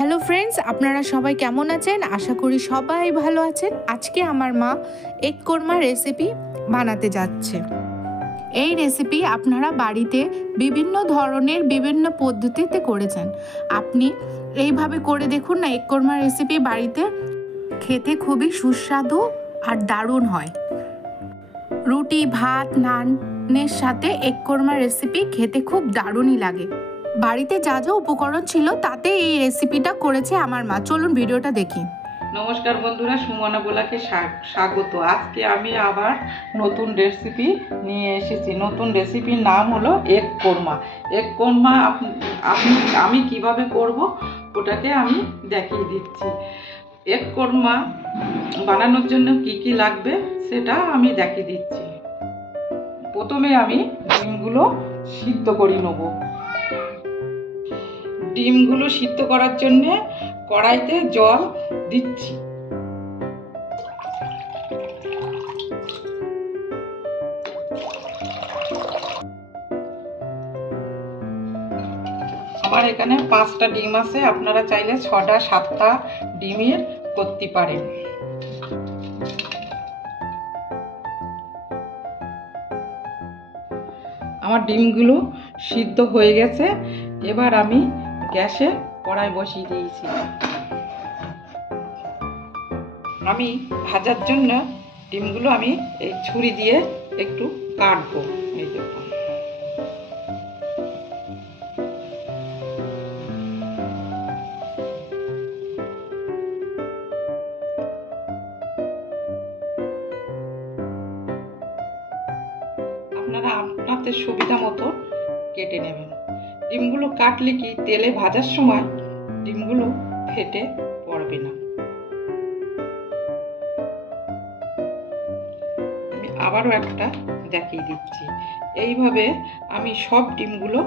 Hello friends, আপনারা সবাই কেমন আছেন? আশা করি সবাই ভালো আছেন। আজকে আমার মা এগ কোরমা রেসিপি বানাতে যাচ্ছে। এই রেসিপি আপনারা বাড়িতে বিভিন্ন ধরনের বিভিন্ন পদ্ধতিতে করেছেন। আপনি এইভাবে করে দেখুন না, এগ কোরমা রেসিপি বাড়িতে খেতে খুবই সুস্বাদু আর দারুণ হয়। রুটি, ভাত, নানের সাথে এগ কোরমা রেসিপি খেতে খুব দারুণই লাগে। বাড়িতে যা যা উপকরণ ছিল তাতে এই রেসিপিটা করেছে আমার মা। চলুন ভিডিওটা দেখি। নমস্কার বন্ধুরা, সুমনা বোলাকে স্বাগত। আজকে আমি আবার নতুন রেসিপি নিয়ে এসেছি। নতুন রেসিপির নাম হলো এগ কোরমা। এগ কোরমা আমি কিভাবে করব ওটাকে আমি দেখিয়ে দিচ্ছি। এগ কোরমা বানানোর জন্য কি কি লাগবে সেটা আমি দেখিয়ে দিচ্ছি। প্রথমে আমি ডিমগুলো সিদ্ধ করে নেব। ডিমগুলো সিদ্ধ করার জন্য কড়াইতে জল দিচ্ছি। আমার এখানে 5টা ডিম আছে, আপনারা চাইলে 6টা 7টা ডিমের করতে পারেন। আমার ডিমগুলো সিদ্ধ হয়ে গেছে। এবার আমি গ্যাসে কড়াই বসিয়ে দিয়েছি। আমি ভাজার জন্য ডিমগুলো আমি এই ছুরি দিয়ে একটু কাটবো। এই দেখুন, আপনারা আপনাদের সুবিধা মতো কেটে নেবেন। ডিমগুলো কাটলে কি তেলে ভাজার সময় ডিমগুলো ফেটে পড়বে না। আমি আবারও একটা দেখিয়ে দিচ্ছি। এইভাবে আমি সব ডিমগুলো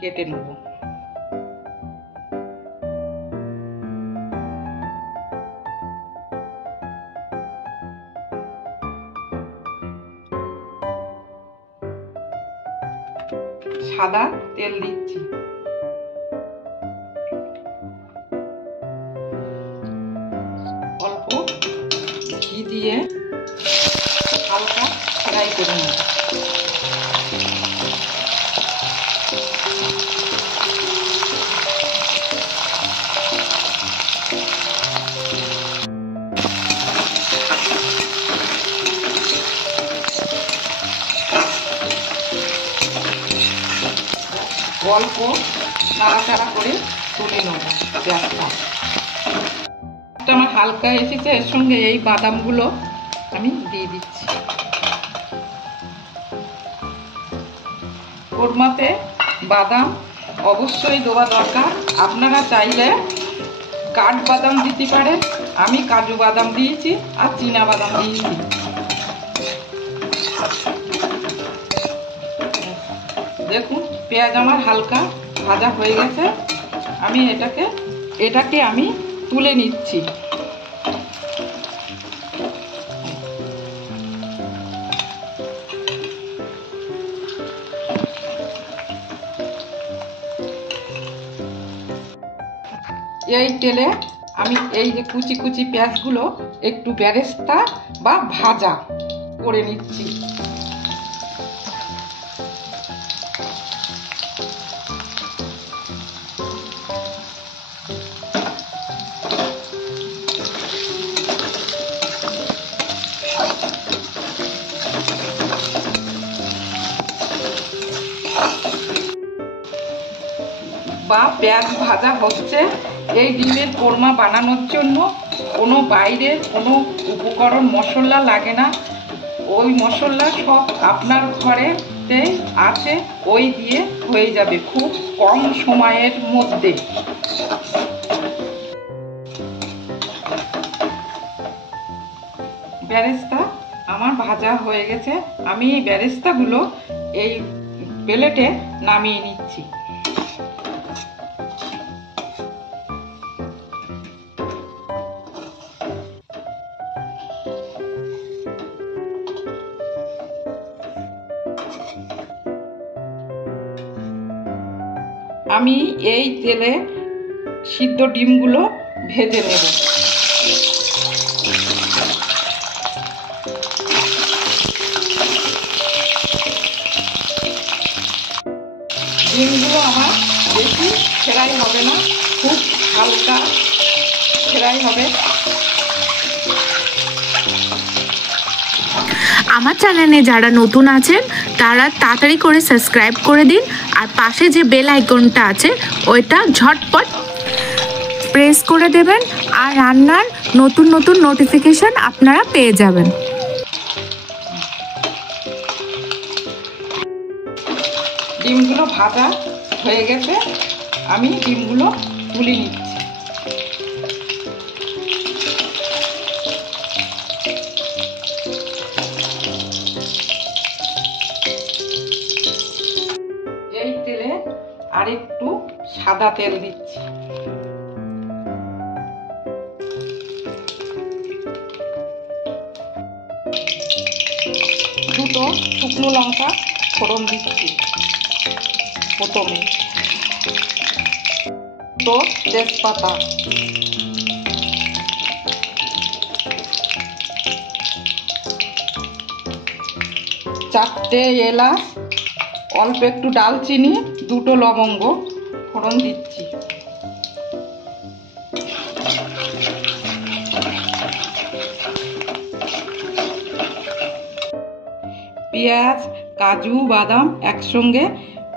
কেটে নেব। সাদা তেল দিচ্ছি। অল্প ঘি দিয়ে হালকা ফ্রাই করে নেব। অল্প নাড়াচাড়া করে তুলে নেব গ্যাসটা। আমার হালকা এসেছে, এর সঙ্গে এই বাদামগুলো আমি দিয়ে দিচ্ছি। কোরমাতে বাদাম অবশ্যই দেওয়া দরকার। আপনারা চাইলে কাঠ বাদাম দিতে পারেন। আমি কাজু বাদাম দিয়েছি আর চীনা বাদাম দিয়েছি। দেখুন, পেঁয়াজ আমার হালকা ভাজা হয়ে গেছে। আমি এটাকে আমি তুলে নিচ্ছি। এই তেলে আমি এই যে কুচি কুচি পেঁয়াজগুলো একটু বেরেস্তা বা ভাজা করে নিচ্ছি। বা পেঁয়াজ ভাজা হচ্ছে। এই ডিমের কোরমা বানানোর জন্য কোনো বাইরের কোনো উপকরণ মশলা লাগে না। ওই মশলা সব আপনার ঘরেতে আছে, ওই দিয়ে হয়ে যাবে খুব কম সময়ের মধ্যে। বেরেস্তা আমার ভাজা হয়ে গেছে। আমি এই বেরেস্তাগুলো এই প্লেটে নামিয়ে নিচ্ছি। আমি এই তেলে সিদ্ধ ডিমগুলো ভেজে নেব। ডিমগুলো আমার বেশি ফ্রাই হবে না, খুব হালকা ফ্রাই হবে। আমার চ্যানেলে যারা নতুন আছেন তারা তাড়াতাড়ি করে সাবস্ক্রাইব করে দিন, আর পাশে যে বেল আইকনটা আছে ওইটা ঝটপট প্রেস করে দেবেন, আর রান্নার নতুন নতুন নোটিফিকেশন আপনারা পেয়ে যাবেন। ডিমগুলো ভাজা হয়ে গেছে, আমি ডিমগুলো তুলে নিচ্ছি। এই তেলে আরেকটু সাদা তেল দিচ্ছি। দুটো শুকনো লঙ্কা ফোড়ন দিচ্ছি প্রথমে, দুটো তেজপাতা, চারটে এলাচ, অল্প একটু ডালচিনি, দুটো লবঙ্গ ফোড়ন দিচ্ছি। পেঁয়াজ, কাজু, বাদাম একসঙ্গে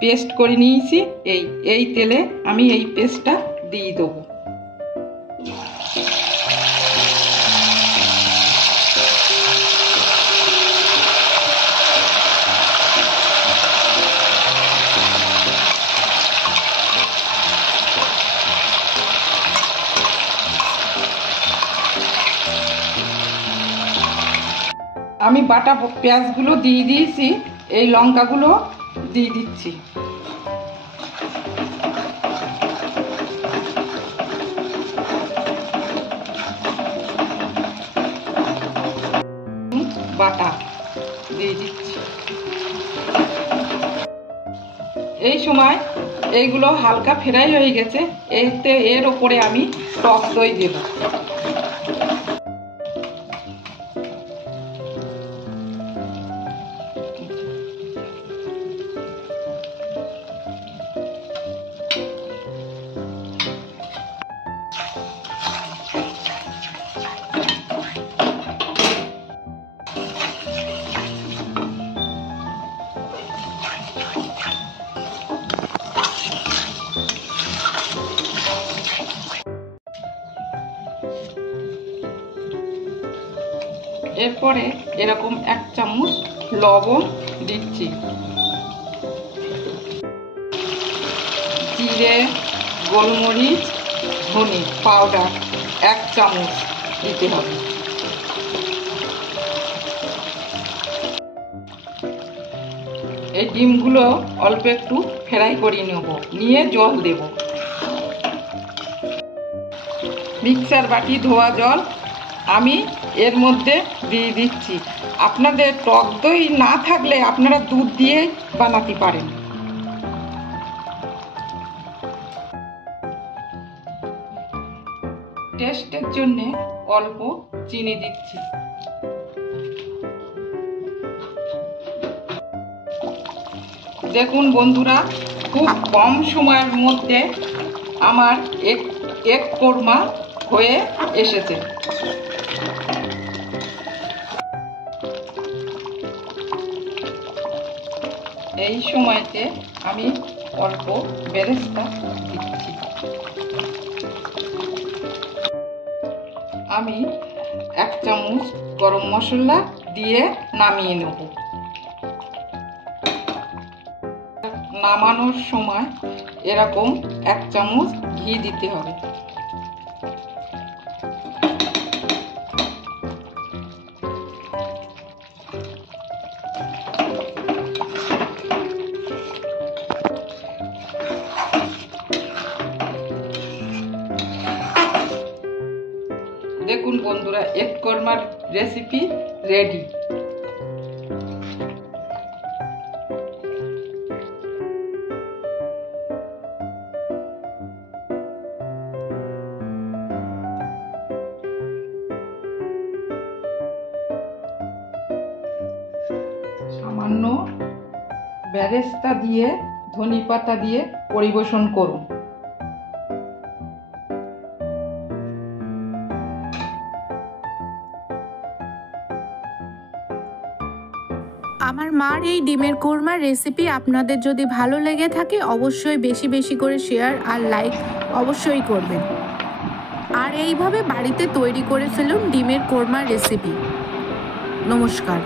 পেস্ট করে নিয়েছি। এই তেলে আমি এই পেস্টটা দিয়ে দেবো। আমি বাটা পেঁয়াজগুলো দিয়ে দিয়েছি, এই লঙ্কাগুলো দিয়ে দিচ্ছি। বাটা দিয়ে দিচ্ছি। এই সময় এইগুলো হালকা ফ্রাই হয়ে গেছে, এর ওপরে আমি টক দই দেব। এরপরে এরকম 1 চামচ লবণ দিচ্ছি, জিরে, গোলমরিচ, ধনে পাউডার 1 চামচ দিতে হবে। এই ডিমগুলো অল্প একটু ফ্রাই করে নেব, নিয়ে জল দেব। মিক্সার বাটি ধোয়া জল আমি এর মধ্যে দিয়ে দিচ্ছি। আপনাদের টক দই না থাকলে আপনারা দুধ দিয়ে বানাতে পারেন। টেস্টের জন্য অল্প চিনি দিচ্ছি। দেখুন বন্ধুরা, খুব কম সময়ের মধ্যে আমার এক কোরমা হয়ে এসেছে। এই সময়তে আমি অল্প বেরেস্তা দিচ্ছি। আমি 1 চামচ গরম মশলা দিয়ে নামিয়ে নেব। নামানোর সময় এরকম 1 চামচ ঘি দিতে হবে। দেখুন বন্ধুরা, এক কোরমার রেসিপি রেডি। সামান্য বেরেস্তা দিয়ে ধনেপাতা দিয়ে পরিবেশন করুন। আমার মার এই ডিমের কোরমার রেসিপি আপনাদের যদি ভালো লেগে থাকে অবশ্যই বেশি বেশি করে শেয়ার আর লাইক অবশ্যই করবেন। আর এইভাবে বাড়িতে তৈরি করে ফেলুন ডিমের কোরমার রেসিপি। নমস্কার।